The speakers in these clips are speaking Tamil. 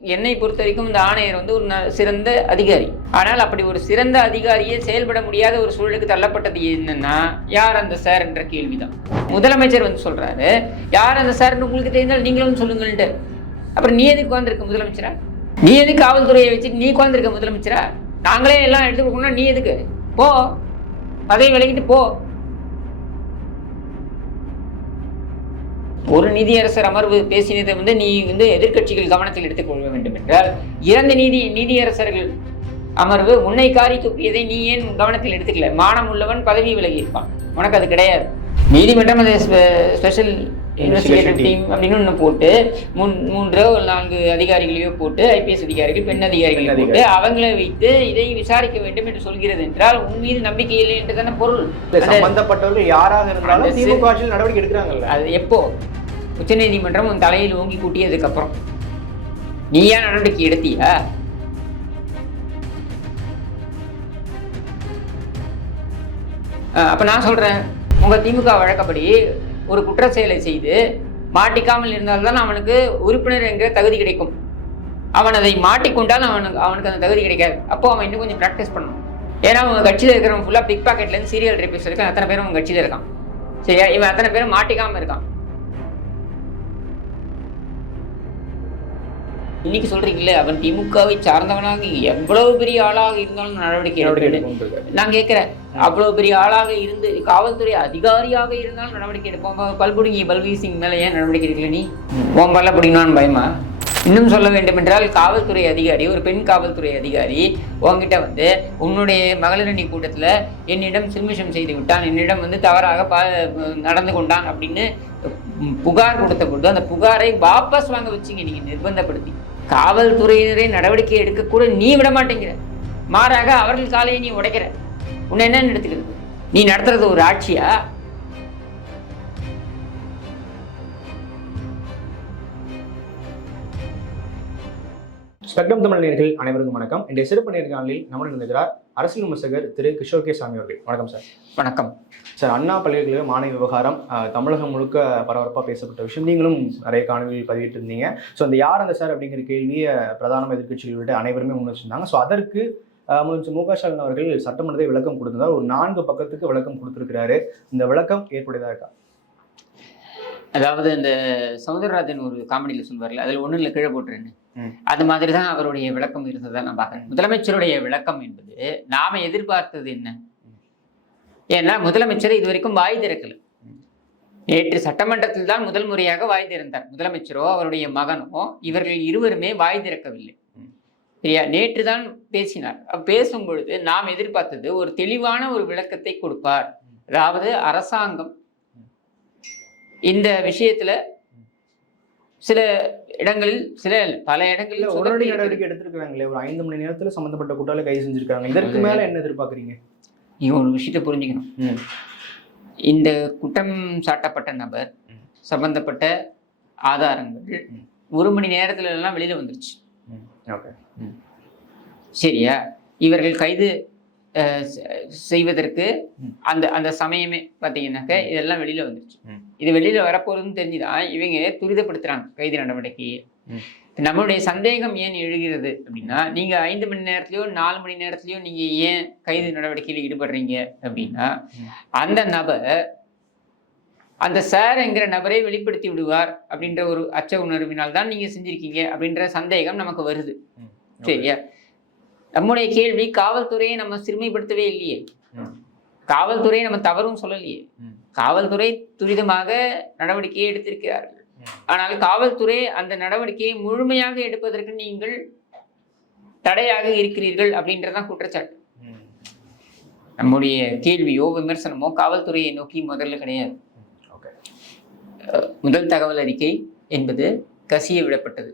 என்னை பொறுத்த வரைக்கும் இந்த ஆணையர் வந்து ஒரு சிறந்த அதிகாரி. ஆனால் அப்படி ஒரு சிறந்த அதிகாரியே செயல்பட முடியாத ஒரு சூழலுக்கு தள்ளப்பட்டது என்னன்னா, யார் அந்த சார் என்ற கேள்விதான். முதலமைச்சர் வந்து சொல்றாரு, யார் அந்த சார்ன்னு உங்களுக்கு தெரிந்தால் நீங்களும் சொல்லுங்கள்ட்டு. அப்புறம் நீ எதுக்கு உட்காந்துருக்க முதலமைச்சரா? நீ எதுக்கு காவல்துறையை வச்சுட்டு நீ உட்காந்துருக்க முதலமைச்சரா? நாங்களே எல்லாம் எடுத்து கொடுக்கணும்னா நீ எதுக்கு? போ, பதவி விலகிட்டு போ. ஒரு நீதியரசர் அமர்வு பேசினதை வந்து நீ வந்து எதிர்கட்சிகள் கவனத்தில் எடுத்துக்கொள்ள வேண்டும் என்றால், இரண்டு நீதியரசர்கள் அமர்வு உன்னை காரி துப்பியதை நீ ஏன் கவனத்தில் எடுத்துக்கல? மானம் உள்ளவன் பதவி விலகி இருப்பான், உனக்கு அது கிடையாது. நீதிமன்றம் அதை ஸ்பெஷல் இன்வெஸ்டிகேட்டிவ் டீம் அப்படின்னு ஒன்று போட்டு 3-4 அதிகாரிகளையோ போட்டு, ஐபிஎஸ் அதிகாரிகள், பெண் அதிகாரிகளை போட்டு அவங்களை வைத்து இதை விசாரிக்க வேண்டும் என்று சொல்கிறது என்றால் உன் மீது நம்பிக்கை இல்லை என்று தானே பொருள். சம்பந்தப்பட்டவர்கள் யாராக இருந்தாலும் திமுக ஆட்சியில் நடவடிக்கை எடுக்கிறாங்கல்ல. அது எப்போ? உச்சநீதிமன்றம் உன் தலையில் ஓங்கி கூட்டியதுக்கு அப்புறம் நீ ஏன் நடவடிக்கை எடுத்தியா? அப்ப நான் சொல்றேன், உங்க திமுக வழக்கப்படி ஒரு குற்ற செயலை செய்து மாட்டிக்காமல் இருந்தால்தான் அவனுக்கு உறுப்பினர் என்கிற தகுதி கிடைக்கும். அவன் அதை மாட்டிக்கொண்டால் அவனுக்கு அந்த தகுதி கிடைக்காது. அப்போ அவன் இன்னும் கொஞ்சம் ப்ராக்டிஸ் பண்ணணும். ஏன்னா அவங்க கட்சியில் இருக்கிறவன் ஃபுல்லாக பிக் பாக்கெட்லேருந்து சீரியல் ரேபிஸ்ட் இருக்கான். அத்தனை பேரும் அவன் கட்சியில் இருக்கான். சரியா? இவன் அத்தனை பேரும் மாட்டிக்காமல் இருக்கான். இன்னைக்கு சொல்றீங்களே, அவன் திமுகவை சார்ந்தவனாக எவ்வளவு பெரிய ஆளாக இருந்தாலும் நடவடிக்கை நான் கேட்கிறேன். அவ்வளவு பெரிய ஆளாக இருந்து காவல்துறை அதிகாரியாக இருந்தாலும் நடவடிக்கை எடுப்போம். பல்புடுங்கி பல்வீசிங் மேல ஏன் நடவடிக்கை எடுக்கல? நீ ஓம்பல்ல பிடிக்கணும்னு பயமா? இன்னும் சொல்ல வேண்டும் என்றால், காவல்துறை அதிகாரி, ஒரு பெண் காவல்துறை அதிகாரி உங்ககிட்ட வந்து உன்னுடைய மகளிரணி கூட்டத்தில் என்னிடம் சில்மிஷம் செய்து விட்டான், என்னிடம் வந்து தவறாக நடந்து கொண்டான் அப்படின்னு புகார் கொடுத்த பொழுது அந்த புகாரை வாபஸ் வாங்க வச்சிங்க நீங்க நிர்பந்தப்படுத்தி. காவல்துறையினரை நடவடிக்கை எடுக்க கூட நீ விட மாட்டேங்கிற, மாறாக அவர்கள் காலையை நீ உடைக்கிற. உன்னை என்னன்னு எடுத்துக்கிறது? நீ நடத்துறது ஒரு ஆட்சியா? ஸ்பெக்ட்ரம் தமிழ் நேயர்கள் அனைவருக்கும் வணக்கம். இன்றைய சிறப்பு நேர்காணலில் நம்முடன் இருக்கிறார் அரசியல் விமர்சகர் திரு கிஷோர் கே சாமி அவர்கள். வணக்கம் சார். வணக்கம் சார். அண்ணா பல்கலைக்கழக மாணவி விவகாரம் தமிழகம் முழுக்க பரபரப்பாக பேசப்பட்ட விஷயம். நீங்களும் நிறைய காணொலிகள் பதிவிட்டு இருந்தீங்க. ஸோ அந்த யார் அந்த சார் அப்படிங்கிற கேள்வியை பிரதான எதிர்க்கட்சிகள் விட்டு அனைவருமே முன் வச்சிருந்தாங்க. ஸோ அதற்கு மு.க. ஸ்டாலின் அவர்கள் சட்டமன்றத்தை விளக்கம் கொடுத்திருந்தார். ஒரு 4 பக்கத்துக்கு விளக்கம் கொடுத்திருக்கிறாரு. இந்த விளக்கம் ஏற்புடையதா இருக்கா? அதாவது இந்த சௌந்தரராஜன் ஒரு காமெடியில் சொல்வார்ல, அதில் ஒன்றும் இல்லை கீழே போட்டுருன்னு, அது மாதிரி தான் அவருடைய விளக்கம் இருந்ததை நான் பார்க்குறேன். முதலமைச்சருடைய விளக்கம் என்பது நாம எதிர்பார்த்தது என்ன? ஏன்னா முதலமைச்சர் இது வரைக்கும் வாய் திறக்கல. நேற்று சட்டமன்றத்தில் தான் முதல் முறையாக வாய் திறந்தார். முதலமைச்சரோ அவருடைய மகனோ இவர்கள் இருவருமே வாய் திறக்கவில்லை. சரியா? நேற்று தான் பேசினார். பேசும் பொழுது நாம் எதிர்பார்த்தது ஒரு தெளிவான ஒரு விளக்கத்தை கொடுப்பார். அதாவது அரசாங்கம் இந்த விஷயத்துல சில இடங்களில் பல இடங்களில் உடனடி நடவடிக்கை எடுத்திருக்காங்களே. ஒரு 5 மணி நேரத்துல சம்பந்தப்பட்ட குற்றால கைது செஞ்சிருக்காங்க. இதற்கு மேல என்ன எதிர்பார்க்குறீங்க? நீங்க ஒரு விஷயத்தை புரிஞ்சுக்கணும். இந்த குற்றம் சாட்டப்பட்ட நபர் சம்பந்தப்பட்ட ஆதாரங்கள் 1 மணி நேரத்துல எல்லாம் வெளியில வந்துருச்சு. சரியா? இவர்கள் கைது செய்வதற்கு அந்த சமயமே பார்த்தீங்கன்னாக்க இதெல்லாம் வெளியில வந்துருச்சு. இது வெளியில வரப்போறதுன்னு தெரிஞ்சுதான் இவங்க துரிதப்படுத்துறாங்க கைது நடவடிக்கையை. நம்மளுடைய சந்தேகம் ஏன் எழுகிறது அப்படின்னா, நீங்க 5 மணி நேரத்திலயோ 4 மணி நேரத்திலயோ நீங்க ஏன் கைது நடவடிக்கையில் ஈடுபடுறீங்க அப்படின்னா, அந்த நபர் அந்த சார் என்கிற நபரை வெளிப்படுத்தி விடுவார் அப்படின்ற ஒரு அச்ச உணர்வினால் தான் நீங்க செஞ்சிருக்கீங்க அப்படின்ற சந்தேகம் நமக்கு வருது. சரியா? நம்முடைய கேள்வி, காவல்துறையை நம்ம சிறுமைப்படுத்தவே இல்லையே, காவல்துறையை நம்ம தவறும் சொல்லலையே. காவல்துறை துரிதமாக நடவடிக்கையை எடுத்திருக்கிறார்கள். ஆனால் காவல்துறை அந்த நடவடிக்கையை முழுமையாக எடுப்பதற்கு நீங்கள் தடையாக இருக்கிறீர்கள் அப்படின்றதான் குற்றச்சாட்டு. நம்முடைய கேள்வியோ விமர்சனமோ காவல்துறையை நோக்கி முதல்ல கிடையாது. முதல் தகவல் அறிக்கை என்பது கசிய விடப்பட்டது.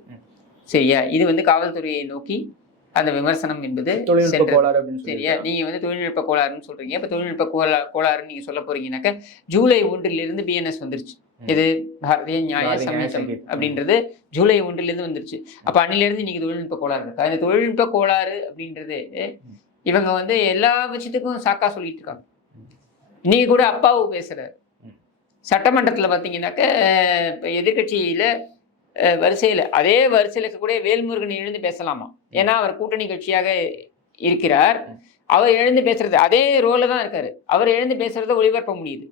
சரியா? இது வந்து காவல்துறையை நோக்கி அந்த விமர்சனம் என்பது தொழில்நுட்ப கோளாறு அப்படின்னு. சரியா? நீங்க வந்து தொழில்நுட்ப கோளாறுன்னு சொல்றீங்க. இப்ப தொழில்நுட்ப கோளாறுன்னு நீங்க சொல்ல போறீங்கன்னாக்க, ஜூலை 1 பிஎன்எஸ் வந்துருச்சு. இது பாரதிய நியாய சமீட்சம் அப்படின்றது ஜூலை 1 வந்துருச்சு. அப்ப அன்னிலிருந்து இன்னைக்கு தொழில்நுட்ப கோளாறு இருக்கு. அந்த தொழில்நுட்ப கோளாறு அப்படின்றது இவங்க வந்து எல்லா விஷயத்துக்கும் சாக்கா சொல்லிட்டு இருக்காங்க. இன்னைக்கு கூட அப்பாவு பேசுறாரு சட்டமன்றத்தில். பார்த்தீங்கன்னாக்க இப்போ எதிர்கட்சியில வரிசையில் அதே வரிசையில் இருக்கக்கூடிய வேல்முருகன் எழுந்து பேசலாமா? ஏன்னா அவர் கூட்டணி கட்சியாக இருக்கிறார். அவர் எழுந்து பேசுறது அதே ரோல தான் இருக்காரு. அவர் எழுந்து பேசுறத ஒளிபரப்ப முடியுது.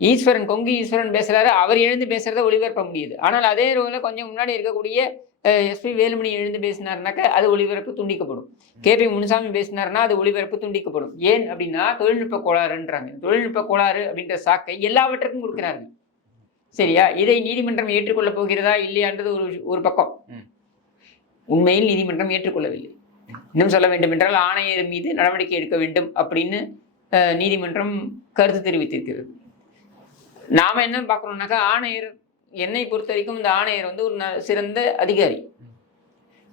ஈஸ்வரன் கொங்கு ஈஸ்வரன் பேசுறாரு, அவர் எழுந்து பேசுறத ஒளிபரப்ப முடியுது. ஆனால் அதே ரோல கொஞ்சம் முன்னாடி இருக்கக்கூடிய எஸ்பி வேலுமணி எழுந்து பேசினாருனாக்க அது ஒளிபரப்பு துண்டிக்கப்படும். கேபி முனுசாமி பேசினாருன்னா அது ஒளிபரப்பு துண்டிக்கப்படும். ஏன் அப்படின்னா தொழில்நுட்ப கோளாறுன்றாங்க. தொழில்நுட்ப கோளாறு அப்படின்ற சாக்கை எல்லாவற்றுக்கும் கொடுக்குறாங்க. சரியா? இதை நீதிமன்றம் ஏற்றுக்கொள்ள போகிறதா இல்லையான்றது ஒரு பக்கம். உண்மையில் நீதிமன்றம் ஏற்றுக்கொள்ளவில்லை. இன்னும் சொல்ல வேண்டும் என்றால் ஆணையர் மீது நடவடிக்கை எடுக்க வேண்டும் அப்படின்னு நீதிமன்றம் கருத்து தெரிவித்திருக்கிறது. நாம என்ன பார்க்கணும்னாக்கா, ஆணையர் என்னை பொறுத்த வரைக்கும் இந்த ஆணையர் வந்து ஒரு சிறந்த அதிகாரி.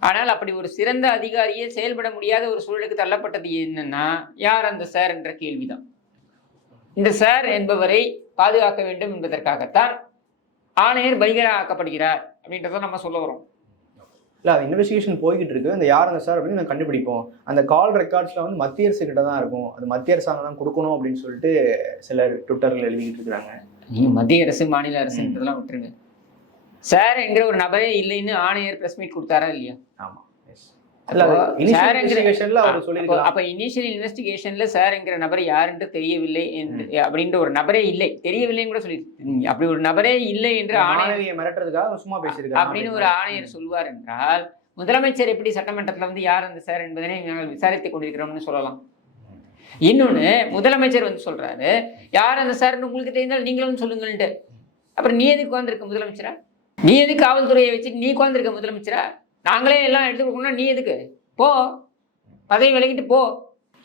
ஆனால் அப்படி ஒரு சிறந்த அதிகாரியே செயல்பட முடியாத ஒரு சூழலுக்கு தள்ளப்பட்டது என்னன்னா, யார் அந்த சார் என்ற கேள்விதான். இந்த சார் என்பவரை பாதுகாக்க வேண்டும் என்பதற்காகத்தான் ஆணையர் பலிகடா ஆக்கப்படுகிறார் அப்படின்றத நம்ம சொல்ல வரோம். இல்லை, அது இன்வெஸ்டிகேஷன் போய்கிட்டு இருக்கு. அந்த யார் அந்த சார் அப்படின்னு நான் கண்டுபிடிப்போம். அந்த கால் ரெக்கார்ட்ஸ்ல வந்து மத்திய அரசு கிட்ட தான் இருக்கும். அது மத்திய அரசாங்கம் தான் கொடுக்கணும் அப்படின்னு சொல்லிட்டு சிலர் ட்விட்டர்ல எழுதிக்கிட்டு இருக்கிறாங்க. நீங்க மத்திய அரசு மாநில அரசுன்றதெல்லாம் விட்டுருங்க. சார் என்கிற ஒரு நபரே இல்லைன்னு ஆணையர் பிரஸ் மீட் கொடுத்தாரா இல்லையா? ஆமா. அப்ப இனிஷியல் இன்வெஸ்டிகேஷன்ல சார் என்கிற நபர் யாருன்னு தெரியவில்லை அப்படின்ற ஒரு நபரே இல்லை, தெரியவில்லைன்னு கூட சொல்லி, அப்படி ஒரு நபரே இல்லை என்று ஆணையர் மிரட்டுறதுக்காக சும்மா பேசியிருக்காங்க அப்படின்னு ஒரு ஆணையர் சொல்வார் என்றால், முதலமைச்சர் எப்படி சட்டமன்றத்துல வந்து யார் அந்த சார் என்பதனை நாங்கள் விசாரித்துக் கொண்டிருக்கிறோம்னு சொல்லலாம். இன்னொன்னு, முதலமைச்சர் வந்து சொல்றாரு யார் அந்த சார்ன்னு உங்களுக்கு தெரிந்தால் நீங்களும் சொல்லுங்கள்ட்டு. அப்புறம் நீ எதுக்கு உட்காந்துருக்க முதலமைச்சரா? நீ எதுக்கு காவல்துறையை வச்சுட்டு நீ உட்காந்துருக்க முதலமைச்சரா? நாங்களே எல்லாம் எடுத்து கொடுக்கணும்னா நீ எதுக்கு? போ, பதவி விலகிட்டு போ.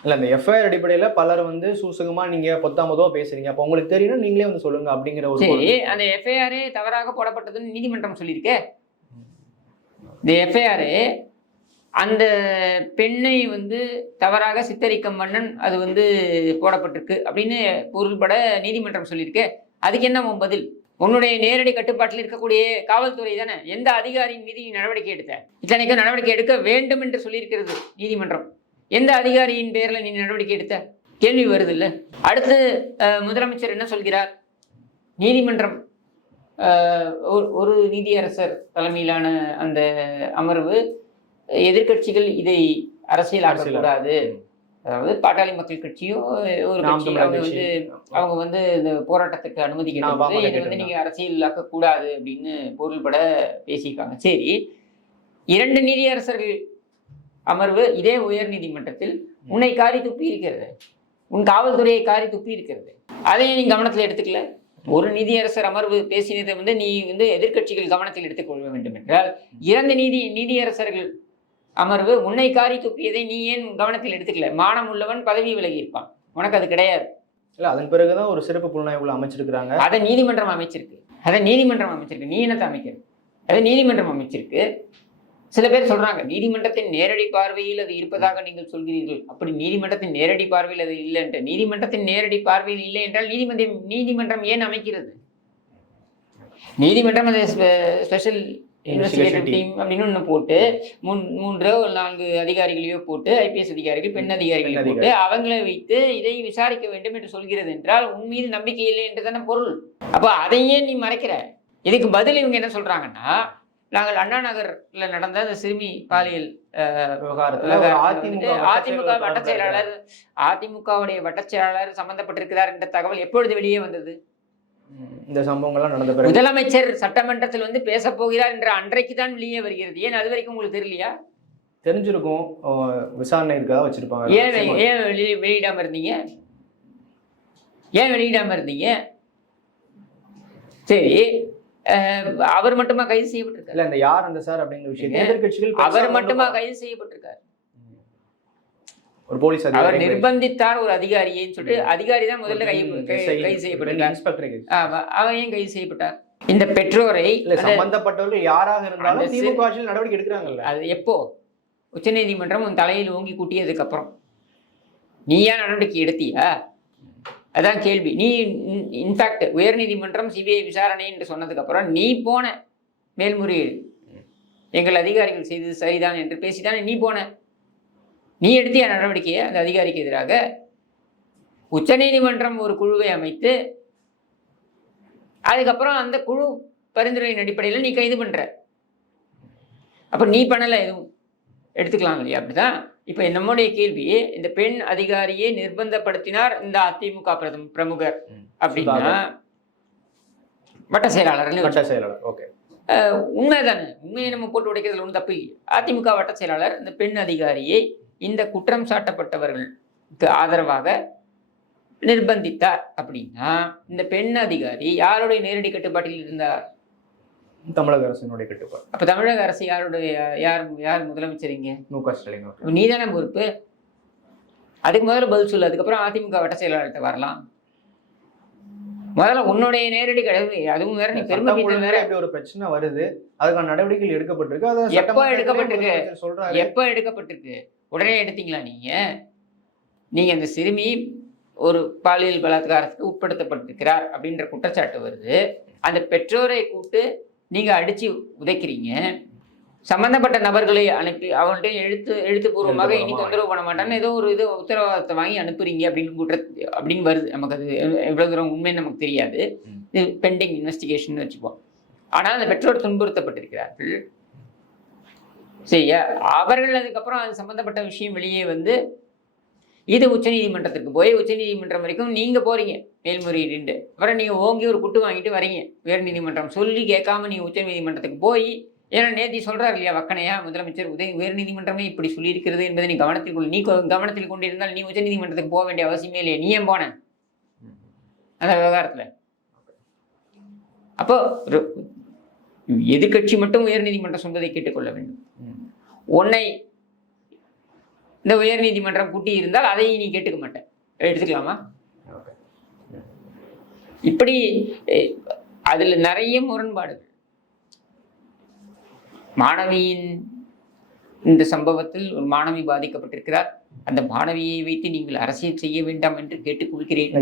இல்லை, அந்த எஃப்ஐஆர் அடிப்படையில் பலர் வந்து சூசகமா நீங்க பொத்தாமதோ பேசுறீங்க, அப்போ உங்களுக்கு தெரியும் நீங்களே வந்து சொல்லுங்க அப்படிங்கிற ஒரு. சரி, அந்த எஃப்ஐஆரே தவறாக போடப்பட்டதுன்னு நீதிமன்றம் சொல்லியிருக்கே. இந்த எஃப்ஐஆரே அந்த பெண்ணை வந்து தவறாக சித்தரிக்கும் மன்னன் அது வந்து போடப்பட்டிருக்கு அப்படின்னு பொருள்பட நீதிமன்றம் சொல்லியிருக்கு. அதுக்கு என்ன பதில்? உன்னுடைய நேரடி கட்டுப்பாட்டில் இருக்கக்கூடிய காவல்துறை தானே எந்த அதிகாரியின் மீது நீ நடவடிக்கை எடுத்த? இத்தனைக்கும் நடவடிக்கை எடுக்க வேண்டும் என்று சொல்லியிருக்கிறது நீதிமன்றம். எந்த அதிகாரியின் பேரில் நீ நடவடிக்கை எடுத்த? கேள்வி வருது இல்லை? அடுத்து முதலமைச்சர் என்ன சொல்கிறார்? நீதிமன்றம் ஒரு நீதியரசர் தலைமையிலான அந்த அமர்வு எதிர்கட்சிகள் இதை அரசியலாக்கக்கூடாது, அதாவது பாட்டாளி மக்கள் கட்சியும் ஒரு கட்சி அவங்க வந்து இந்த போராட்டத்துக்கு அனுமதிக்கிறது, இதை வந்து நீங்க அரசியலாக்க கூடாது அப்படின்னு பொருள்பட பேசியிருக்காங்க. சரி, 2 நீதியரசர்கள் அமர்வு இதே உயர் நீதிமன்றத்தில் உன்னை காரி துப்பி இருக்கிறது, உன் காவல்துறையை காரி துப்பி இருக்கிறது, அதையும் நீ கவனத்தில் எடுத்துக்கல. ஒரு நீதியரசர் அமர்வு பேசினதை வந்து நீ வந்து எதிர்கட்சிகள் கவனத்தில் எடுத்துக்கொள்ள வேண்டும் என்றால் 2 நீதியரசர்கள் அமர்வு உன்னை காரி துப்பியதை நீ ஏன் கவனத்தில் எடுத்துக்கல? மானம் உள்ளவன் பதவி விலகி இருப்பான், உனக்கு அது கிடையாது. இல்ல, அதன் பிறகுதான் ஒரு சிறப்பு புலனாய்வு அமைச்சிருக்கிறாங்க. அதை நீதிமன்றம் அமைச்சிருக்கு. நீ என்னத்தை அமைக்கிறது? அதை நீதிமன்றம் அமைச்சிருக்கு. சில பேர் சொல்றாங்க நீதிமன்றத்தின் நேரடி பார்வையில் அது இருப்பதாக நீங்கள் சொல்கிறீர்கள். அப்படி நீதிமன்றத்தின் நேரடி பார்வையில் அது இல்லை என்று. நீதிமன்றத்தின் நேரடி பார்வையில் இல்லை என்றால் நீதிமன்றம் ஏன் அமைக்கிறது? நீதிமன்றம் அதை ஸ்பெஷல் இன்வெஸ்டிகேட்டிவ் டீம் அப்படின்னு ஒன்று போட்டு 3 or 4 அதிகாரிகளையோ போட்டு, ஐபிஎஸ் அதிகாரிகள், பெண் அதிகாரிகளை போட்டு அவங்களை வைத்து இதை விசாரிக்க வேண்டும் என்று சொல்கிறது என்றால் உன் மீது நம்பிக்கை இல்லை என்று தானே பொருள். அப்போ அதையே நீ மறைக்கிற. இதுக்கு பதில் இவங்க என்ன சொல்றாங்கன்னா, நாங்கள் அண்ணா நகர்ல நடந்த அந்த சிறுமி பாலியல் விவகாரத்துல அதிமுக வட்டச் செயலாளர், அதிமுகவுடைய வட்டச் செயலாளர் சம்பந்தப்பட்டிருக்கிறார் என்ற தகவல் எப்பொழுது வெளியே வந்தது? இந்த சம்பவங்கள்லாம் நடந்த பிறகு முதலமைச்சர் சட்டமன்றத்தில் வந்து பேச போகிறார் என்ற அன்றைக்கு தான் வெளியே வருகிறது. ஏன் அது வரைக்கும் உங்களுக்கு தெரியலையா? தெரிஞ்சிருக்கும், விசாரணை இருக்கா வச்சிருப்பாங்க. ஏன் வெளியிடாம இருந்தீங்க? சரி, அவர் மட்டுமா கைது செய்யப்பட்டிருக்காரு? இல்ல, இந்த யார் அந்த சார் அப்படிங்கிற விஷயம் எதிர்கட்சிகள் அவர் மட்டுமா கைது செய்யப்பட்டிருக்காரு? ஒரு போலீஸ் அதிகாரி அவர் நிர்பந்தித்தார் ஒரு அதிகாரின்னு சொல்லிட்டு அதிகாரி தான் முதல்ல கைது செய்யப்பட்டிருக்கார். அவர் ஏன் கைது செய்யப்பட்டார்? இந்த பெற்றோரை சம்பந்தப்பட்டவர்கள் யாராக இருந்தாலும் திமுக ஆட்சியில் நடவடிக்கை எடுக்கிறாங்கல்ல. அது எப்போ? உச்சநீதிமன்றம் உன் தலையில் ஓங்கி கூட்டியதுக்கு அப்புறம் நீ ஏன் நடவடிக்கை எடுத்தியா? அதான் கேள்வி. நீ இன்ஃபேக்ட் உயர்நீதிமன்றம் சிபிஐ விசாரணை என்று சொன்னதுக்கு அப்புறம் நீ போன மேல்முறையீடு, எங்கள் அதிகாரிகள் செய்தது சரிதான் என்று பேசிதானே நீ போன. நீ எடுத்திய நடவடிக்கையை அந்த அதிகாரிக்கு எதிராக. உச்சநீதிமன்றம் ஒரு குழுவை அமைத்து அதுக்கப்புறம் அந்த குழு பரிந்துரையின் அடிப்படையில் நீ கைது பண்ற. அப்ப நீ பண்ணல எதுவும் எடுத்துக்கலாம் இல்லையா? அப்படிதான் இப்ப நம்முடைய கேள்வி, இந்த பெண் அதிகாரியை நிர்பந்தப்படுத்தினார் இந்த அதிமுக பிரமுகர் அப்படின்னா வட்ட செயலாளர். ஓகே, உண்மைதானே? உண்மையை நம்ம போட்டு உடைக்கிறதுல ஒன்றும் தப்பு இல்லை. அதிமுக வட்ட செயலாளர் இந்த பெண் அதிகாரியை இந்த குற்றம் சாட்டப்பட்டவர்களுக்கு ஆதரவாக நிர்பந்தித்தார் அப்படின்னா இந்த பெண் அதிகாரி யாருடைய நேரடி கட்டுப்பாட்டில் இருந்தார்? தமிழக அரசினுடைய கட்டுப்பாடு. அப்ப தமிழக அரசு யார் முதலமைச்சரிங்க? மு.க. ஸ்டாலின். நீதானே பொறுப்பு. அதுக்கு முதல்ல பதில் சொல்லு, அதுக்கப்புறம் அதிமுக வட்ட செயலாளர்கிட்ட வரலாம். முதல்ல உன்னுடைய நேரடி கடமை. அதுவும் வேற, நீ பெருமை வேற. ஒரு பிரச்சனை வருது, அதுக்கான நடவடிக்கைகள் எடுக்கப்பட்டிருக்கு. எப்ப எடுக்கப்பட்டிருக்கு? உடனே எடுத்தீங்களா நீங்க அந்த சிறுமி ஒரு பாலியல் பலாத்காரத்துக்கு உட்படுத்தப்பட்டிருக்கிறார் அப்படின்ற குற்றச்சாட்டு வருது. அந்த பெற்றோரை கூப்பிட்டு நீங்க அடிச்சு உதைக்கிறீங்க. சம்பந்தப்பட்ட நபர்களை அனுப்பி அவங்கள்ட்ட எழுத்துப்பூர்வமாக இனி தொந்தரவு பண்ண மாட்டான்னு ஏதோ ஒரு உத்தரவாதத்தை வாங்கி அனுப்புறீங்க அப்படின்னு வருது. நமக்கு அது எவ்வளவு தூரம் உண்மைன்னு நமக்கு தெரியாது. இது பெண்டிங் இன்வெஸ்டிகேஷன் வச்சுப்போம். ஆனால் அந்த பெற்றோர் துன்புறுத்தப்பட்டிருக்கிறார்கள். சரியா? அவர்கள் அதுக்கப்புறம் அது சம்பந்தப்பட்ட விஷயம் வெளியே வந்து இது உச்சநீதிமன்றத்திற்கு போய் உச்சநீதிமன்றம் வரைக்கும் நீங்க போறீங்க மேல்முறையீடு. அப்புறம் நீங்க ஓங்கி ஒரு குட்டு வாங்கிட்டு வரீங்க. உயர் நீதிமன்றம் சொல்லி கேட்காம நீங்க உச்சநீதிமன்றத்துக்கு போய், ஏன்னா நேத்தி சொல்றாரு இல்லையா வக்கனையா முதலமைச்சர், உயர் நீதிமன்றமே இப்படி சொல்லியிருக்கிறது என்பதை நீ கவனத்தில் கொண்டிருந்தால் நீ உச்சநீதிமன்றத்துக்கு போக வேண்டிய அவசியமே இல்லையே. நீ ஏன் போன அந்த விவகாரத்துல? அப்போ எதிர்கட்சி மட்டும் உயர் நீதிமன்றம் சொல்வதை கேட்டுக்கொள்ள வேண்டும். உன்னை இந்த உயர் நீதிமன்றம் கூட்டி இருந்தால் அதை நீ கேட்டுக்க மாட்டேன், எடுத்துக்கலாமா? இப்படி அதுல நிறைய முரண்பாடுகள். மாணவியின் இந்த சம்பவத்தில் ஒரு மாணவி பாதிக்கப்பட்டிருக்கிறார். அந்த மாணவியை வைத்து நீங்கள் அரசியல் செய்ய வேண்டாம் என்று கேட்டுக்கொள்கிறேன்.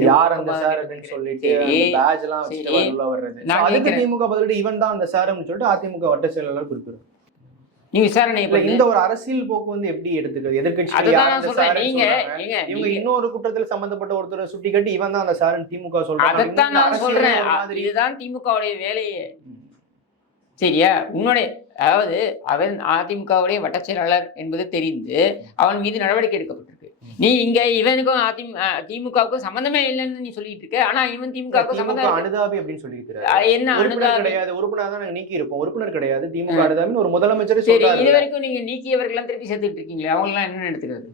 திமுக பதிலடி இவன் தான் அந்த சார் சொல்லிட்டு அதிமுக வட்ட செயலாளர் குறிப்பிடுறார். நீ விசாரணை இந்த ஒரு அரசியல் போக்கு வந்து எப்படி எடுத்துக்கிறது? எதிர்கட்சி இன்னொரு குற்றத்தில் சம்பந்தப்பட்ட ஒருத்தரை சுட்டி கட்டி இவன் தான் அந்த சார் திமுக சொல்றாங்க. அதைத்தான் நான் சொல்றேன். இதுதான் திமுகவுடைய வேலையே. சரியா? உன்னுடைய அதாவது அவன் அதிமுகவுடைய வட்ட செயலாளர் என்பது தெரிந்து அவன் மீது நடவடிக்கை எடுக்கப்பட்டிருக்கு. நீ இங்க இவனுக்கும் திமுகவுக்கும் சம்பந்தமே இல்லைன்னு நீ சொல்லிட்டு இருக்க. ஆனா இவன் திமுகவுக்கும் சம்பந்தம் அனுதாபி அப்படின்னு சொல்லியிருக்கிறார். என்ன அனுதாபி கிடையாது, உறுப்பினர் தான் நீக்கி இருப்போம், உறுப்பினர் கிடையாது திமுக அனுதாபின்னு ஒரு முதலமைச்சர். சரி, இது வரைக்கும் நீங்க நீக்கியவர்கள் திருப்பி சேர்த்துட்டு இருக்கீங்களே, அவங்க எல்லாம் என்ன எடுத்துக்கிறது?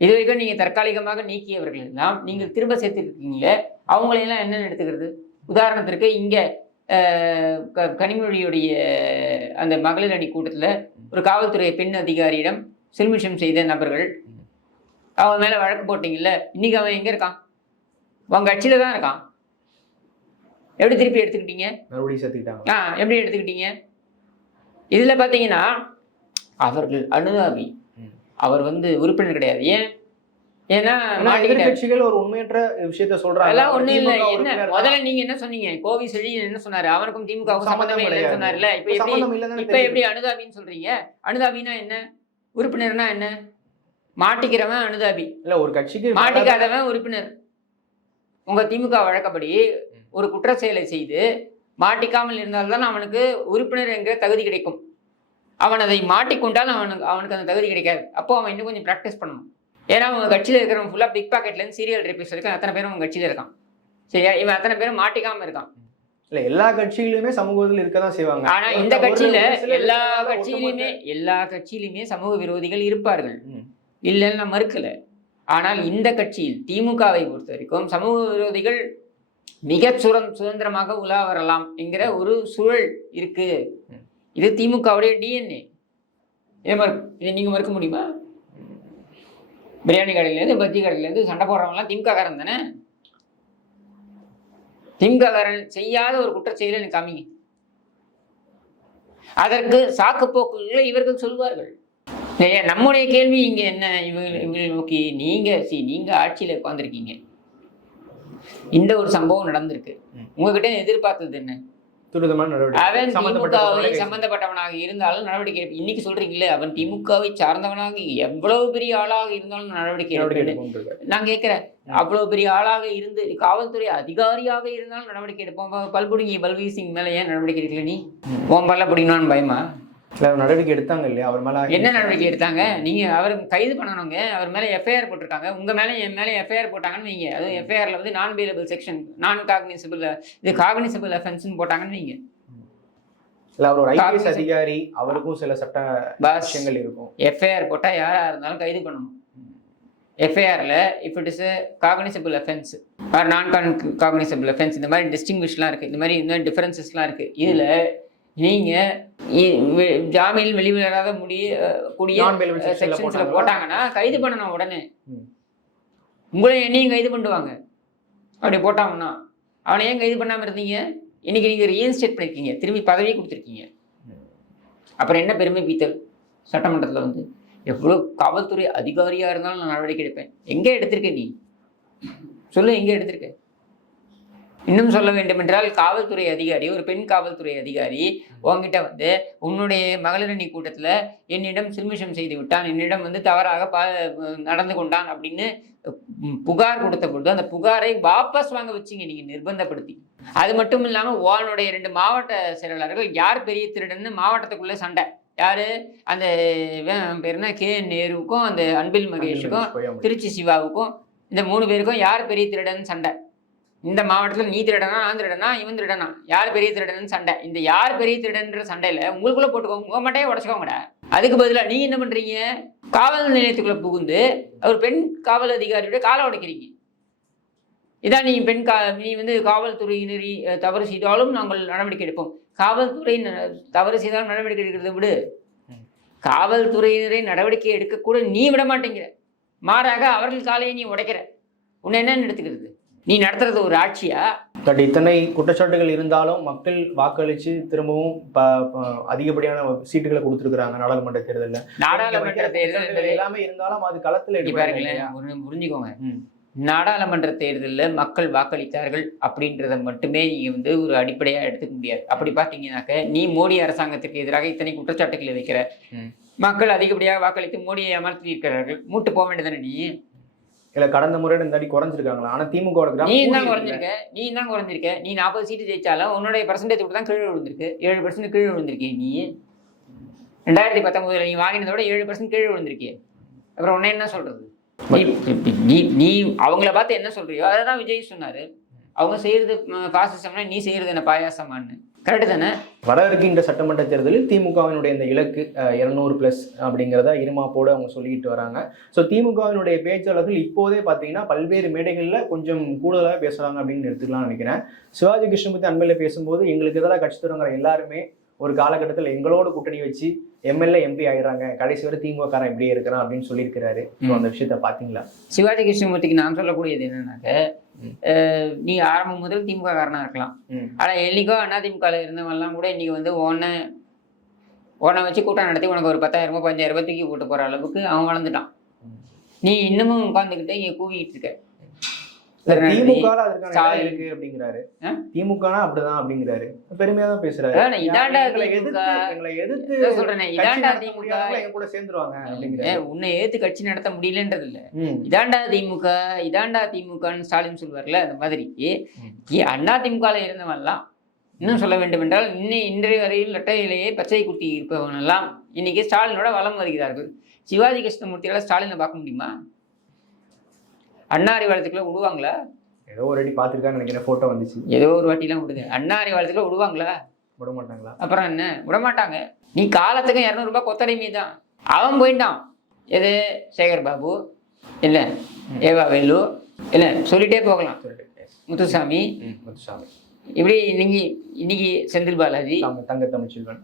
இது வரைக்கும் நீங்க தற்காலிகமாக நீக்கியவர்கள் எல்லாம் நீங்கள் திரும்ப சேர்த்துட்டு இருக்கீங்களே, அவங்களையெல்லாம் என்ன எடுத்துக்கிறது? உதாரணத்திற்கு இங்க கனிமொழியுடைய அந்த மகளிர் அணி கூட்டத்தில் ஒரு காவல்துறை பெண் அதிகாரியிடம் சில்மிஷம் செய்த நபர்கள் அவன் மேல வழக்கு போட்டீங்கல்ல, இன்னைக்கு அவன் எங்க இருக்கான்? உங்க கட்சியில தான் இருக்கான். எப்படி திருப்பி எடுத்துக்கிட்டீங்க? எப்படி எடுத்துக்கிட்டீங்க? இதுல பாத்தீங்கன்னா அவர்கள் அனுதாபி, அவர் வந்து உறுப்பினர் கிடையாது. ஏன்னா கட்சிகள் ஒரு உண்மையற்ற விஷயத்த சொல்றாங்க. அதெல்லாம் ஒண்ணு இல்ல. என்ன முதல்ல நீங்க என்ன சொன்னீங்க? கோவி செழியன் என்ன சொன்னாரு? அவனுக்கும் திமுகவுக்கும் சம்பந்தமே இல்லைன்னு சொன்னார்ல. இப்ப எப்படி அனுதாபின்னு சொல்றீங்க? அனுதாபின்னா என்ன? உறுப்பினர்னா என்ன? மாட்டிக்கிறவன் அனுதாபி இல்ல, ஒரு கட்சிக்கு மாட்டிக்காதவன் உறுப்பினர். உங்க திமுக வழக்கப்படி ஒரு குற்ற செயலை செய்து மாட்டிக்காமல் இருந்தால்தான் அவனுக்கு உறுப்பினர் என்கிற தகுதி கிடைக்கும். அவன் அதை மாட்டிக்கொண்டால் அவனுக்கு அந்த தகுதி கிடைக்காது. அப்போ அவன் இன்னும் கொஞ்சம் ப்ராக்டிஸ் பண்ணணும். ஏன்னா உங்க கட்சியில இருக்கிறவன் ஃபுல்லா பிக் பாக்கெட்லேருந்து சீரியல் ரேபிஸ்ட் வரைக்கும் அத்தனை பேரும் உங்க கட்சியில இருக்கான். சரியா? இவன் அத்தனை பேரும் மாட்டிக்காம இருக்கான். இல்ல, எல்லா கட்சியிலுமே சமூகத்தில் இருக்கதான் செய்வாங்க. ஆனா இந்த கட்சியில எல்லா கட்சியிலுமே சமூக விரோதிகள் இருப்பார்கள், இல்லைன்னு நான் மறுக்கல. ஆனால் இந்த கட்சியில் திமுகவை பொறுத்த வரைக்கும் சமூக விரோதிகள் மிக சுதந்திரமாக உலா வரலாம் என்கிற ஒரு சூழல் இருக்கு. இது திமுகவுடைய டிஎன்ஏ. இதை நீங்க மறுக்க முடியுமா? பிரியாணி கடையிலேருந்து பஜ்ஜி கடையிலேருந்து சண்டை போடுறவங்கலாம் திமுக காரன் தானே. திமுக காரன் செய்யாத ஒரு குற்றச்செயலை எனக்கு காமிங்க. அதற்கு சாக்கு போக்குகளை இவர்கள் சொல்வார்கள். நம்முடைய கேள்வி இங்க என்ன? இவங்களை நோக்கி நீங்க ஆட்சியில உட்கார்ந்துருக்கீங்க, இந்த ஒரு சம்பவம் நடந்திருக்கு, உங்ககிட்ட எதிர்பார்த்தது என்ன? துரிதமான நடவடிக்கை அவன் திமுகவை சம்பந்தப்பட்ட சம்பந்தப்பட்டவனாக இருந்தாலும் நடவடிக்கை எடுப்பு. இன்னைக்கு சொல்றீங்களே அவன் திமுகவை சார்ந்தவனாக எவ்வளவு பெரிய ஆளாக இருந்தாலும் நடவடிக்கை எடுப்பேன். நான் கேட்கிறேன், அவ்வளவு பெரிய ஆளாக இருந்து காவல்துறை அதிகாரியாக இருந்தாலும் நடவடிக்கை எடுப்போம். பல்புடுங்கி பல்வீசிங் மேல ஏன் நடவடிக்கை எடுக்கல? நீ உன் பல்ல பிடிக்கணும்னு பயமா? நடவடிக்கை எடுத்தாங்க இல்லையா அவர் மேல? என்ன நடவடிக்கை எடுத்தாங்க? நீங்க அவர் கைது பண்ணணுங்க. அவர் மேல எஃப்ஐஆர் போட்டிருக்காங்க. உங்க மேல என் மேல எஃப்ஐஆர் போட்டாங்கன்னு வைங்க. அது எஃப்ஐஆர்ல வந்து நான் பெயிலபிள் செக்ஷன், நான் காக்னிசபிள், இது காக்னிசபிள் அஃபென்ஸ்னு போட்டாங்கன்னு வைங்க. இல்ல அவர் ஒரு ஐபிஎஸ் அதிகாரி, அவருக்கும் சில சட்ட விஷயங்கள் இருக்கும். எஃப்ஐஆர் போட்டா யாரா இருந்தாலும் கைது பண்ணணும். எஃப்ஐஆர்ல if it is cognizable offence or non cognizable offence, இந்த மாதிரி டிஸ்டிங்விஷ்லாம் இருக்கு, இந்த மாதிரி டிஃபரன்சஸ்லாம் இருக்கு. இதுல நீங்க ஜாமீன் வெளிவராத கூடிய செக்ஷன்ஸ்ல போட்டாங்கன்னா கைது பண்ணணும் உடனே. உங்களை என்னையும் கைது பண்ணுவாங்க அப்படி போட்டாங்கன்னா. அவனை ஏன் கைது பண்ணாம இருந்தீங்க? இன்னைக்கு நீங்க ரீஇன்ஸ்டேட் பண்ணிருக்கீங்க, திரும்பி பதவி கொடுத்துருக்கீங்க. அப்புறம் என்ன பெருமை பீத்தல்? சட்டமன்றத்துல வந்து எவ்வளவு காவல்துறை அதிகாரியா இருந்தாலும் நான் நடவடிக்கை எடுப்பேன். எங்க எடுத்திருக்க நீ சொல்லு, எங்க எடுத்திருக்க? இன்னும் சொல்ல வேண்டும் என்றால் காவல்துறை அதிகாரி, ஒரு பெண் காவல்துறை அதிகாரி உங்ககிட்ட வந்து உன்னுடைய மகளிரணி கூட்டத்தில் என்னிடம் சில்மிஷம் செய்து விட்டான், என்னிடம் வந்து தவறாக நடந்து கொண்டான் அப்படின்னு புகார் கொடுத்த பொழுது அந்த புகாரை வாபஸ் வாங்க வச்சிங்க நீங்க நிர்பந்தப்படுத்தி. அது மட்டும் இல்லாமல் உன்னுடைய 2 மாவட்ட செயலாளர்கள் யார் பெரிய திருடன்னு மாவட்டத்துக்குள்ளே சண்டை. யாரு? அந்த பேர் என்ன, கே நேருவுக்கும் அந்த அன்பில் மகேஷுக்கும் திருச்சி சிவாவுக்கும், இந்த 3 பேருக்கும் யார் பெரிய திருடன்னு சண்டை. இந்த மாவட்டத்தில் நீ திருடனா, நான் திருடனா, இவன் திருடனா, யார் பெரிய திருடன்னு சண்டை. இந்த யார் பெரிய திருடன்ற சண்டையில உங்களுக்குள்ள போட்டுக்கோங்க, உங்க மட்டையே உடச்சுக்கோங்கடா. அதுக்கு பதிலாக நீங்க என்ன பண்றீங்க? காவல் நிலையத்துக்குள்ள புகுந்து ஒரு பெண் காவல் அதிகாரியோட காலை உடைக்கிறீங்க. இதான் நீ நீ வந்து காவல்துறையினரை தவறு செய்தாலும் நாங்கள் நடவடிக்கை எடுப்போம். காவல்துறை தவறு செய்தாலும் நடவடிக்கை எடுக்கிறத விடு, காவல்துறையினரை நடவடிக்கை எடுக்க கூட நீ விட மாட்டேங்கிற. மாறாக அவர்கள் காலையை நீ உடைக்கிற. உன்னை என்ன எடுத்துக்கிறது? நீ நடத்துறது ஒரு ஆட்சியா? பட் இத்தனை குற்றச்சாட்டுகள் இருந்தாலும் மக்கள் வாக்களிச்சு திரும்பவும் அதிகப்படியான சீட்டுகளை கொடுத்துருக்காங்க நாடாளுமன்ற தேர்தலில். நாடாளுமன்ற தேர்தல் எல்லாமே இருந்தாலும் அது களத்தில் பாருங்களேன், புரிஞ்சுக்கோங்க. நாடாளுமன்ற தேர்தலில் மக்கள் வாக்களித்தார்கள் அப்படின்றத மட்டுமே நீங்க வந்து ஒரு அடிப்படையா எடுத்துக்க முடியாது. அப்படி பார்த்தீங்கன்னாக்க நீ மோடி அரசாங்கத்துக்கு எதிராக இத்தனை குற்றச்சாட்டுகளை வைக்கிற, மக்கள் அதிகப்படியாக வாக்களித்து மோடியை அமர்த்தி இருக்கிறார்கள், மூட்டு போக வேண்டியதானே நீ? இல்ல கடந்த முறை இந்த அடி குறைஞ்சிருக்காங்களா? ஆனா திமுக நீ தான் குறைஞ்சிருக்க. நீ 40 சீட்டு ஜெயிச்சாலும் உன்னுடைய பர்சன்டேஜ் கூட தான் கீழே விழுந்திருக்கு. 7% கீழே விழுந்திருக்கே நீ. 2019 நீ வாங்கினதோட 7% கீழே விழுந்திருக்கே. அப்புறம் உன்ன என்ன சொல்றது? நீ அவங்கள பார்த்து என்ன சொல்றியோ அதை தான் விஜய் சொன்னாரு. அவங்க செய்யறது பாசிசம்னா நீ செய்யறது என்ன பாயாசமான்னு. கரெக்டு தானே? வர இருக்கின்ற சட்டமன்ற தேர்தலில் திமுகவினுடைய இந்த இலக்கு 200+ அப்படிங்கிறத இருமாப்போடு அவங்க சொல்லிக்கிட்டு வராங்க. ஸோ திமுகவினுடைய பேச்சாளர்கள் இப்போதே பார்த்தீங்கன்னா பல்வேறு மேடைகளில் கொஞ்சம் கூடுதலாக பேசுகிறாங்க அப்படின்னு எடுத்துக்கலாம்னு நினைக்கிறேன். சிவாஜி கிருஷ்ணமூர்த்தி அண்மையில் பேசும்போது எங்களுக்கு எதிராக கட்சி தரங்கிற எல்லாருமே ஒரு காலகட்டத்தில் எங்களோட கூட்டணி வச்சு எம்எல்ஏ எம்பி ஆயிடுறாங்க, கடைசி வரை திமுககாரன் இப்படியே இருக்கிறான் அப்படின்னு சொல்லியிருக்கிறாரு. அந்த விஷயத்த பார்த்தீங்களா? சிவாஜி கிருஷ்ணமூர்த்திக்கு நான் சொல்லக்கூடியது என்னன்னாக்க, நீ ஆரம்பம் முதல் திமுக காரனா இருக்கலாம், ஆனா என்னைக்கோ அதிமுக இருந்தவங்கலாம் கூட இன்னைக்கு வந்து உன்னை வச்சு கூட்டம் நடத்தி உனக்கு ஒரு 10,000 15,000 தூக்கி போட்டு போற அளவுக்கு அவன் வளர்ந்துட்டான். நீ இன்னமும் உட்கார்ந்துக்கிட்டே இங்க கூவிட்டு இருக்க. திமுக இருக்கு அப்படிங்கிறாரு. திமுக அப்படிதான் அப்படிங்கிறாரு. பெருமையா தான் பேசுறாரு. கூட சேர்ந்துருவாங்க அப்படிங்கிற உன்னை ஏத்து கட்சி நடத்த முடியலன்றது இல்ல. இதாண்டா திமுக, இதாண்டா திமுகன்னு ஸ்டாலின் சொல்வார்ல, அந்த மாதிரி அண்ணா திமுக இருந்தவன்லாம் இன்னும் சொல்ல வேண்டும் என்றால் இன்றைய வரையில் லட்டையிலேயே பச்சை குட்டி இருப்பவன் எல்லாம் இன்னைக்கு ஸ்டாலினோட வலம் வருகிறார்கள். சிவாஜி கிருஷ்ணமூர்த்தியால ஸ்டாலினை பார்க்க முடியுமா? அண்ணா அறிவாலயத்துக்குள்ள விடுவாங்களா? ஏதோ ஒரு வாட்டி பார்த்துருக்கான்னு நினைக்கிறேன், போட்டோ வந்துச்சு. ஏதோ ஒரு வாட்டிலாம் விடுங்க. அண்ணா அறிவாலயத்துக்குள்ள விடுவாங்களா? விட மாட்டாங்களா? அப்புறம் என்ன விடமாட்டாங்க. நீ காலத்துக்கு 200 ரூபாய் கொத்தடிமை தான். அவன் போயிட்டான். எது? சேகர் பாபு இல்லை, ஏவா வேலு இல்லை, சொல்லிட்டே போகலாம். முத்துசாமி, இப்படி இன்னைக்கு செந்தில் பாலாஜி, தங்க தமிழ்ச்செல்வன்,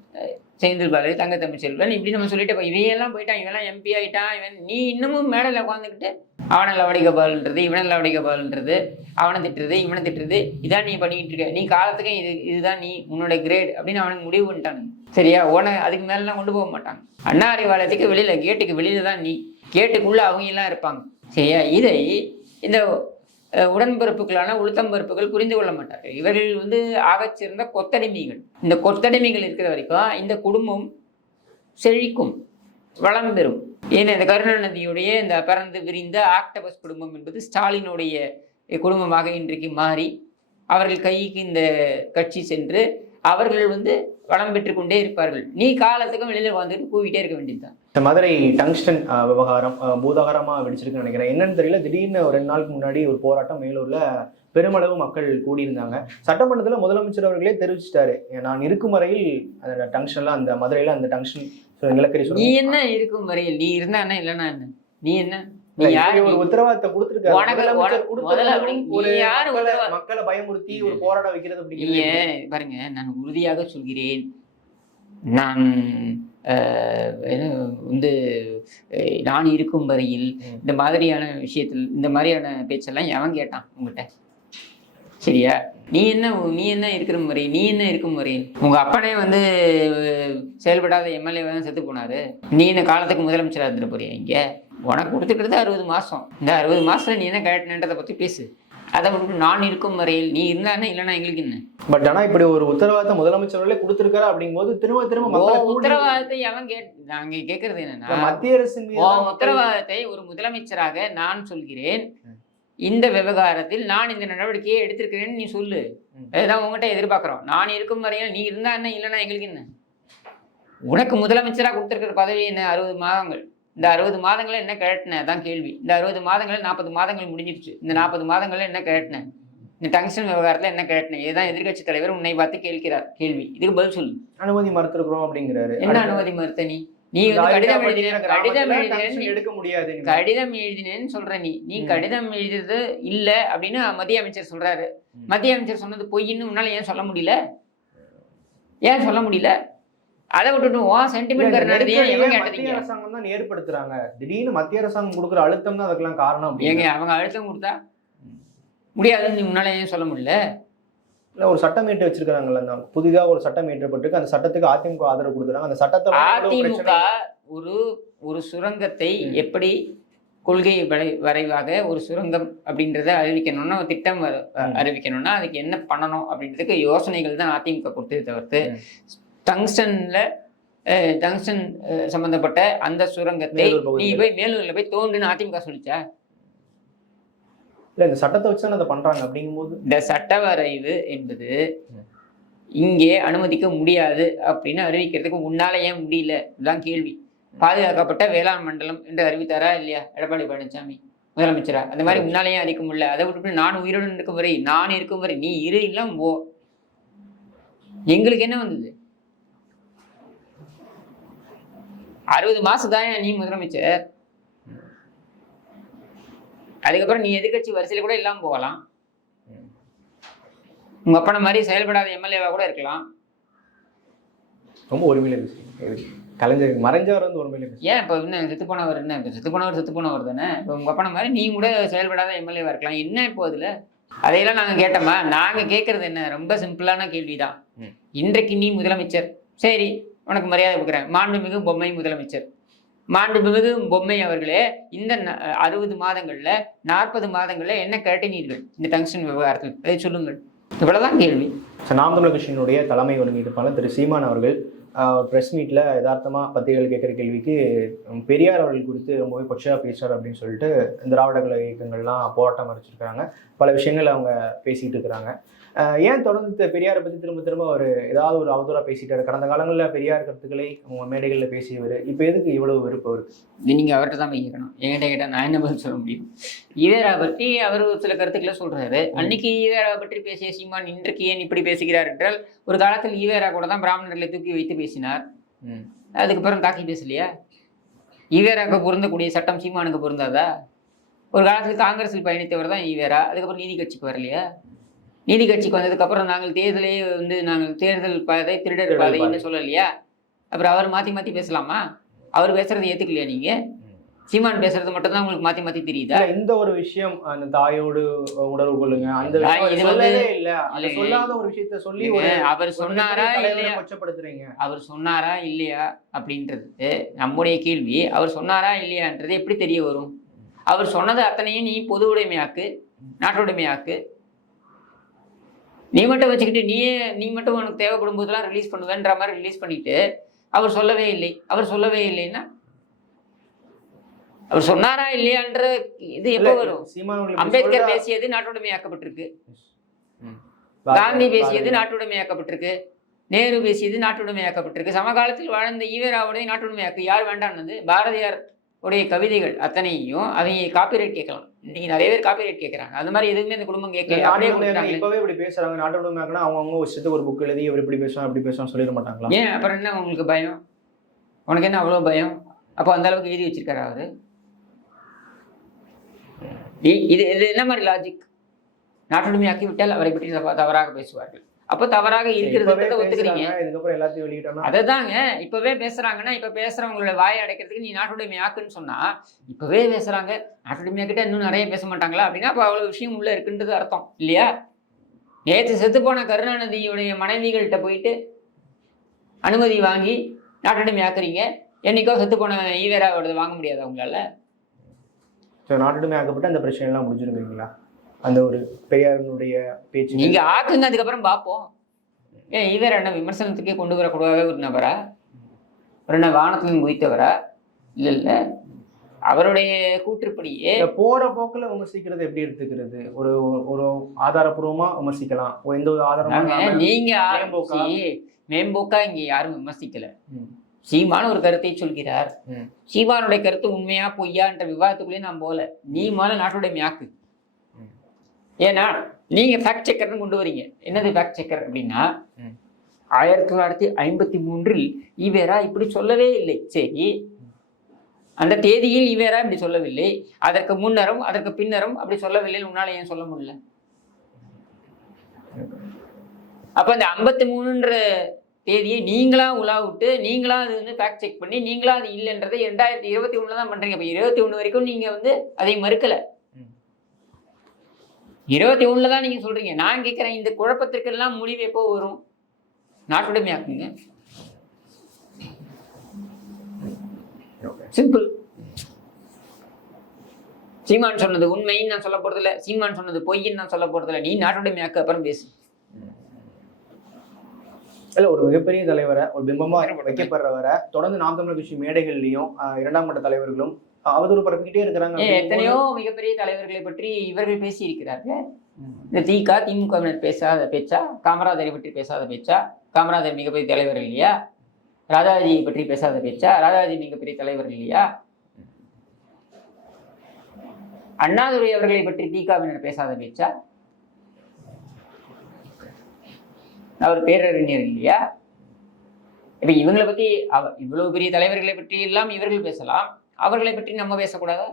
செந்தில் பாலாஜி, தங்க தமிழ்ச்செல்வன், இப்படி நம்ம சொல்லிட்டு இவையெல்லாம் போயிட்டான். இவெல்லாம் எம்பி ஆயிட்டான். இவன் நீ இன்னமும் மேடையில் உட்காந்துக்கிட்டு அவனை லவடிக்கபால்ன்றது, இவனை லவடிக்கபால்ன்றது, அவனை திட்டுறது, இவனை திட்டுறது, இதான் நீ பண்ணிக்கிட்டு இருக்க. நீ காலத்துக்கு இதுதான் நீ உன்னோட கிரேட் அப்படின்னு அவனுக்கு முடிவு பண்ணிட்டானுங்க. சரியா? அதுக்கு மேலாம் கொண்டு போக மாட்டாங்க. அண்ணா அறிவாலயத்துக்கு வெளியில, கேட்டுக்கு வெளியில தான் நீ, கேட்டுக்குள்ள அவங்க எல்லாம் இருப்பாங்க. சரியா? இதை இந்த உடன்பிறப்புகளான உளுத்தம்பருப்புகள் புரிந்து கொள்ள மாட்டார்கள். இவர்கள் வந்து ஆகச்சிறந்த கொத்தடிமைகள். இந்த கொத்தடிமைகள் இருக்கிற வரைக்கும் இந்த குடும்பம் செழிக்கும், வளம் பெறும். ஏன்னா இந்த கருணாநிதியுடைய இந்த பறந்து விரிந்த ஆக்டோபஸ் குடும்பம் என்பது ஸ்டாலினுடைய குடும்பமாக இன்றைக்கு மாறி அவர்கள் கைக்கு இந்த கட்சி சென்று அவர்கள் வந்து வளம் பெற்று கொண்டே இருப்பார்கள். நீ காலத்துக்கும் வெளியில் வந்துட்டு கூவிட்டே இருக்க வேண்டியதுதான். இந்த மதுரை டங்ஸ்டன் விவகாரம் பூதாகரமா வெடிச்சிருக்குன்னு நினைக்கிறேன். என்னன்னு தெரியல, திடீர்னு ஒரு 2 நாளுக்கு முன்னாடி ஒரு போராட்டம் மேலூர்ல பெருமளவு மக்கள் கூடியிருந்தாங்க. சட்டமன்றத்துல முதலமைச்சர் அவர்களே தெரிவிச்சிட்டாரு, நான் இருக்கும் வரையில் அந்த டங்ஷன்ல அந்த மதுரையில அந்த டங்ஷன் நிலக்கரி நீ என்ன இருக்கும் வரையில் நீ இருந்தா என்ன இல்லைன்னா என்ன நீ என்ன ஒரு உத்தரவாதத்தை கொடுத்திருக்காரு. யாரு மக்களை பயமுறுத்தி ஒரு போராட வைக்கிறது அப்படிங்கிறது பாருங்க. நான் உறுதியாக சொல்கிறேன், நான் வந்து நான் இருக்கும் வரையில் இந்த மாதிரியான விஷயத்தில் இந்த மாதிரியான பேச்செல்லாம் எவன் கேட்டான் உங்ககிட்ட? சரியா? நீ என்ன இருக்கிற முறை, நீ என்ன இருக்கும் முறை? உங்க அப்பனே வந்து செயல்படாத எம்எல்ஏ தான் செத்து போனாரு. நீ என்ன காலத்துக்கு முதலமைச்சராக இருந்துட்டு போறியா? இங்க உனக்கு கொடுத்துக்கிறது 60 மாசம். இந்த 60 மாசத்துல நீ என்ன கேட்டனன்றதை பத்தி பேசு. அதை விட்டு நான் இருக்கும் வரையில் நீ இருந்தானே இல்லைன்னா எங்களுக்கு என்ன? பட் ஆனா இப்படி ஒரு உத்தரவாதத்தை முதலமைச்சர்களே கொடுத்திருக்காரு அப்படிங்கும்போது திரும்ப உத்தரவாதத்தை அவன் நாங்க கேட்கறது என்னன்னா, மத்திய அரசின் உத்தரவாதத்தை ஒரு முதலமைச்சராக நான் சொல்கிறேன். இந்த விவகாரத்தில் நான் இந்த நடவடிக்கையை எடுத்திருக்கிறேன்னு நீ சொல்லு. அதுதான் உங்ககிட்ட எதிர்பார்க்கிறோம். நான் இருக்கும் வரையில் நீ இருந்தா என்ன இல்லைன்னா எங்களுக்கு என்ன? உனக்கு முதலமைச்சராக கொடுத்துருக்கிற பதவி என்ன? 60 மாதங்கள். இந்த 60 மாதங்களை என்ன கேட்டின தான் கேள்வி. இந்த 60 மாதங்கள் 40 மாதங்கள் முடிஞ்சிருச்சு. இந்த 40 மாதங்கள் என்ன கேட்டின? இந்த டங்ஸ்டன் விவகாரத்தில் என்ன கேட்டின? இதுதான் எதிர்கட்சி தலைவர் உன்னை பார்த்து கேட்கிறார் கேள்வி. இதுக்கு பதில் சொல்லு. அனுமதி மறுத்திருக்கிறோம் அப்படிங்கிறாரு. என்ன அனுமதி மறுத்த? நீ வந்து கடிதம் எழுதினேன்னு சொல்ற. நீ கடிதம் எழுதியது இல்ல அப்படின்னு மத்திய அமைச்சர் சொல்றாரு. மத்திய அமைச்சர் சொன்னது பொய்ன்னு உன்னால ஏன் சொல்ல முடியல? ஏன் சொல்ல முடியல? அதை விட்டுட்டு சென்டிமெண்ட் மத்திய அரசாங்கம் தான் ஏற்படுத்துறாங்க. திடீர்னு மத்திய அரசாங்கம் கொடுக்குற அழுத்தம் தான் அதுக்கெல்லாம் காரணம். ஏங்க அவங்க அழுத்தம் கொடுத்தா முடியாதுன்னு நீ முன்னால ஏன் சொல்ல முடியல? இல்லை, ஒரு சட்டம் ஏற்று வச்சிருக்காங்கல்ல, புதிதாக ஒரு சட்டம் ஏற்றப்பட்டிருக்கு. அந்த சட்டத்துக்கு அதிமுக ஆதரவு கொடுக்குறாங்க. அந்த சட்டத்தை அதிமுக ஒரு சுரங்கத்தை எப்படி கொள்கை வரைவாக ஒரு சுரங்கம் அப்படின்றத அறிவிக்கணும்னா, திட்டம் அறிவிக்கணும்னா அதுக்கு என்ன பண்ணணும் அப்படின்றதுக்கு யோசனைகள் தான் அதிமுக கொடுத்தது தவிர்த்து டங்ஸ்டன் சம்பந்தப்பட்ட அந்த சுரங்கத்தை நீ போய் மேலூர்ல போய் தோன்றுன்னு அதிமுக சொல்லிச்சா? இல்லை, இந்த சட்டத்தை வச்சு அதை பண்றாங்க. அப்படிங்கும்போது இந்த சட்ட வரைவு என்பது இங்கே அனுமதிக்க முடியாது அப்படின்னு அறிவிக்கிறதுக்கு முன்னால ஏன் முடியல? இதுதான் கேள்வி. பாதுகாக்கப்பட்ட வேளாண் மண்டலம் என்று அறிவித்தாரா இல்லையா எடப்பாடி பழனிசாமி முதலமைச்சரா? அந்த மாதிரி முன்னாலேயே அறிவிக்க முடியல. அதை விட்டுட்டு நான் உயிருடன் இருக்கும் வரை, நான் இருக்கும் வரை நீ இரு இல்லை போ. எங்களுக்கு என்ன வந்தது? 60 மாசம் தான் நீ முதலமைச்சர். அதுக்கப்புறம் நீ எதிர்கட்சி வரிசையில கூட இல்லாம போகலாம். உங்க அப்பன மாதிரி செயல்படாத எம்எல்ஏவா கூட இருக்கலாம். ரொம்ப ஒருமையில இருக்கு. கலைஞர் மறைஞ்சவர் வந்து ஒருமையில இருக்கு. ஏன் இப்போ என்ன செத்து போனவர் தானே? இப்போ உங்க அப்பன மாதிரி நீ கூட செயல்படாத எம்எல்ஏவா இருக்கலாம். என்ன இப்போ அதுல அதையெல்லாம் நாங்க கேட்டோமா? நாங்க கேட்கறது என்ன? ரொம்ப சிம்பிளான கேள்விதான். இன்றைக்கு நீ முதலமைச்சர், சரி உனக்கு மரியாதை கொடுக்குறேன். மாண்புமிகு பொம்மை முதலமைச்சர், மாண்புமிகு பொம்மை அவர்களே, இந்த 60 மாதங்கள்ல 40 மாதங்கள்ல என்ன கேட்டினீர்கள் இந்த டங்ஸ்டன் விவகாரத்தில்? அதை சொல்லுங்கள். இவ்வளவுதான் கேள்வி. நாம் தமிழர் கட்சியினுடைய தலைமை ஒருங்கிணைப்பாளர் திரு சீமான் அவர்கள் ப்ரெஸ் மீட்ல யதார்த்தமாக பத்திரிகைகள் கேட்குற கேள்விக்கு பெரியார் அவர்கள் குறித்து ரொம்பவே கொச்சையாக பேசுறார் அப்படின்னு சொல்லிட்டு திராவிட கழக இயக்கங்கள்லாம் போராட்டம் அறிவிச்சிருக்காங்க. பல விஷயங்கள் அவங்க பேசிட்டு இருக்கிறாங்க. ஏன் தொடர்ந்து பெரியாரை பற்றி திரும்ப அவர் ஏதாவது ஒரு அவதூறாக பேசிட்டாரு? கடந்த காலங்களில் பெரியார் கருத்துக்களை மேடைகளில் பேசியவர், இப்போ எதுக்கு இவ்வளவு வெறுப்பு அவருக்கு? நீங்கள் அவர்கிட்ட தான் கேட்கணும். என்கிட்ட கேட்டால் நான் என்ன பதில் சொல்ல முடியும்? ஈவேரா பற்றி அவர் சில கருத்துக்களை சொல்றாரு. அன்னைக்கு ஈவேரா பற்றி பேசிய சீமான் இன்றைக்கு ஏன் இப்படி பேசுகிறார் என்றால், ஒரு காலத்தில் ஈவேரா கூட தான் பிராமணர்களை தூக்கி வைத்து பேசினார். அதுக்கப்புறம் தாக்கி பேசலையா? ஈவேராவுக்கு பொருந்தக்கூடிய சட்டம் சீமானுக்கு பொருந்தாதா? ஒரு காலத்தில் காங்கிரஸில் பயணித்தவர் தான் ஈவேரா. அதுக்கப்புறம் நீதி கட்சிக்கு வரலையா? நீதி கட்சிக்கு வந்ததுக்கப்புறம் நாங்கள் தேர்தல் பாதை திருடர் பாதைன்னு சொல்லலையா? அப்புறம் அவர் மாற்றி பேசலாமா? அவர் பேசுறது ஏற்றுக்கலையா? நீங்கள் சீமான் பேசுறது மட்டும் தான் உங்களுக்கு மாற்றி தெரியுதா? இந்த ஒரு விஷயம், அந்த தாயோடு உணர்வு கொள்ளுங்க, அந்த சொல்லாத ஒரு விஷயத்த சொல்லி அவர் சொன்னாரா இல்லையா கொச்சப்படுத்துறீங்க? அவர் சொன்னாரா இல்லையா அப்படின்றது நம்முடைய கேள்வி. அவர் சொன்னாரா இல்லையான்றது எப்படி தெரிய வரும்? அவர் சொன்னது அத்தனையும் நீ பொது உடைமையாக்கு. நாட்டுடைமையாக்கு. நீ மட்டும் வச்சுக்கிட்டு நீ மட்டும் உனக்கு தேவைப்படும் போதெல்லாம் ரிலீஸ் பண்ணுவேன்ற மாதிரி ரிலீஸ் பண்ணிட்டு அவர் சொல்லவே இல்லை. அவர் சொல்லவே இல்லைன்னா அவர் சொன்னாரா இல்லையான்ற இது எப்போ வரும்? அம்பேத்கர் பேசியது நாட்டுடைமையாக்கப்பட்டிருக்கு, காந்தி பேசியது நாட்டுடைமையாக்கப்பட்டிருக்கு, நேரு பேசியது நாட்டுடைமையாக்கப்பட்டிருக்கு, சமகாலத்தில் வாழ்ந்த ஈவேராவுடைய நாட்டுடைமையாக்கு யார் வேண்டாம்னது? பாரதியார் உடைய கவிதைகள் அத்தனையும் அவங்க காப்பிரைட் கேட்கலாம். இன்னைக்கு நிறைய பேர் காப்பிரைட் கேட்கறாங்க. அந்த மாதிரி எதுவுமே இந்த குடும்பம் கேட்கல. இப்பவே இப்படி பேசுறாங்க. நாட்டுடைமையாக்குனா அவங்க விஷயத்துக்கு ஒரு புக் எழுதி இவர் இப்படி பேசுவாங்க அப்படி பேசுவாங்க சொல்லிட மாட்டாங்களா? ஏன் அப்புறம் என்ன உங்களுக்கு பயம்? உனக்கு என்ன அவ்வளோ பயம்? அப்போ அந்த அளவுக்கு எழுதி வச்சிருக்காரு அவரு. இது இது என்ன மாதிரி லாஜிக்? நாட்டுடைமையாக்கி விட்டால் அவரை பற்றி தவறாக பேசுவார்கள். அப்போ தவறாக இருக்கிறது ஒத்துக்கிறீங்க. இதுக்கப்புறம் எல்லாத்தையும் வெளியிட்டோம்னா அதைதாங்க இப்பவே பேசுறாங்கன்னா, இப்ப பேசுறவங்களோட வாயை அடைக்கிறதுக்கு நீ நாட்டுடைமையாக்குன்னு சொன்னா, இப்பவே பேசுறாங்க நாட்டுடைமையாக்கிட்ட இன்னும் நிறைய பேச மாட்டாங்களா அப்படின்னா அப்ப அவ்வளவு விஷயம் உள்ள இருக்குன்றது அர்த்தம் இல்லையா? நேற்று செத்து போன கருணாநிதியுடைய மனைவிகள்கிட்ட போயிட்டு அனுமதி வாங்கி நாட்டுடைமையாக்குறீங்க. என்னைக்கோ செத்து போன ஈவேராவோட வாங்க முடியாது அவங்களால. நாட்டுடைமையாக்கப்பட்ட அந்த பிரச்சனை எல்லாம் முடிஞ்சிருக்கீங்களா? அந்த ஒரு பெரியாருடைய பேச்சு நீங்க ஆக்குங்க, அதுக்கப்புறம் பார்ப்போம். ஏன் ஈவேரா என்ன விமர்சனத்துக்கே கொண்டு வரக்கூடாத ஒரு நபரா? ஒரு என்ன வானத்திலும் குதித்தவரா? இல்ல அவருடைய கூற்றுப்படியே போற போக்குல விமர்சிக்கிறது எப்படி எடுத்துக்கிறது? ஒரு ஒரு ஆதாரபூர்வமா விமர்சிக்கலாம். எந்த ஒரு ஆதாரமும் நீங்க மேம்போக்கா இங்க யாரும் விமர்சிக்கல. சீமான் ஒரு கருத்தை சொல்கிறார். சீமானுடைய கருத்து உண்மையா பொய்யான்ற விவாதத்துக்குள்ளேயே நான் போல. நீ முதல்ல நாட்டுடைமையாக்கு. ஏன்னா நீங்க ஃபேக்ட் செக்கர்னு கொண்டு வரீங்க. என்னது ஃபேக்ட் செக்கர் அப்படின்னா 1953 ஈவேரா இப்படி சொல்லவே இல்லை. சரி, அந்த தேதியில் ஈவேரா இப்படி சொல்லவில்லை, அதற்கு முன்னரும் அதற்கு பின்னரும் அப்படி சொல்லவில்லை, உன்னால ஏன் சொல்ல முடியல? அப்ப அந்த 53ன்ற தேதியை நீங்களா உலா விட்டு நீங்களா அது வந்து ஃபேக்ட் செக் பண்ணி நீங்களா அது இல்லைன்றதை 2021 தான் பண்றீங்க. இப்ப 21 வரைக்கும் நீங்க வந்து அதை மறுக்கல. 21 தான் நீங்க சொல்றீங்க. நான் கேட்கிறேன், இந்த குழப்பத்திற்கெல்லாம் முடிவு எப்போ வரும்? நாட்டுடைமையாக்குங்க. சிம்பிள். சீமான் சொன்னது உண்மைன்னு நான் சொல்ல போறதில்ல, சீமான் சொன்னது பொய்ன்னு நான் சொல்ல போறதில்ல. நீ நாட்டுடைமையாக்கு, அப்புறம் பேசு. இல்ல, ஒரு மிகப்பெரிய தலைவரை, ஒரு பிம்பமா வைக்கப்படுறவரை தொடர்ந்து நாம் தமிழர் கட்சி மேடைகள்லயும் இரண்டாம் கட்ட தலைவர்களும் அவதூறு பரப்பிக்கிட்டே இருக்கிறாங்க. எத்தனையோ மிகப்பெரிய தலைவர்களை பற்றி இவர்கள் பேசி இருக்கிறார்கள். இந்த திமுகவினர் பேசாத பேச்சா? காமராஜரை பற்றி பேசாத பேச்சா? காமராஜர் மிகப்பெரிய தலைவர் இல்லையா? ராஜாஜியை பற்றி பேசாத பேச்சா? ராஜாஜி மிகப்பெரிய தலைவர் இல்லையா? அண்ணாதுரை அவர்களை பற்றி திமுகவினர் பேசாத பேச்சா? அவர் பேரறிஞர் இல்லையா? இப்ப இவங்களை பத்தி இவ்வளவு பெரிய தலைவர்களை பற்றி எல்லாம் இவர்கள் பேசலாம், அவர்களை பற்றி நம்ம பேசக்கூடாதா?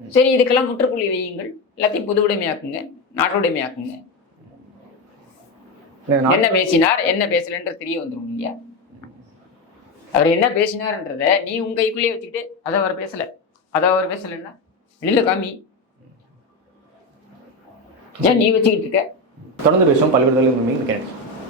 சரி, இதுக்கெல்லாம் முற்றுப்புள்ளி வையுங்கள். எல்லாத்தையும் பொது உடைமையாக்குங்க, நாட்டுடைமையாக்குங்க. என்ன பேசினார் என்ன பேசலன்ற தெரிய வந்துடும் இல்லையா? அவர் என்ன பேசினார்ன்றத நீ உங்க கைக்குள்ளேயே வச்சுக்கிட்டு அதை அவர் பேசலன்னா வெளியில காமி. ஏன் நீ வச்சுக்கிட்டு இருக்க? தொடர்ந்து பேசுவோம். பல்வேறு தலைவர்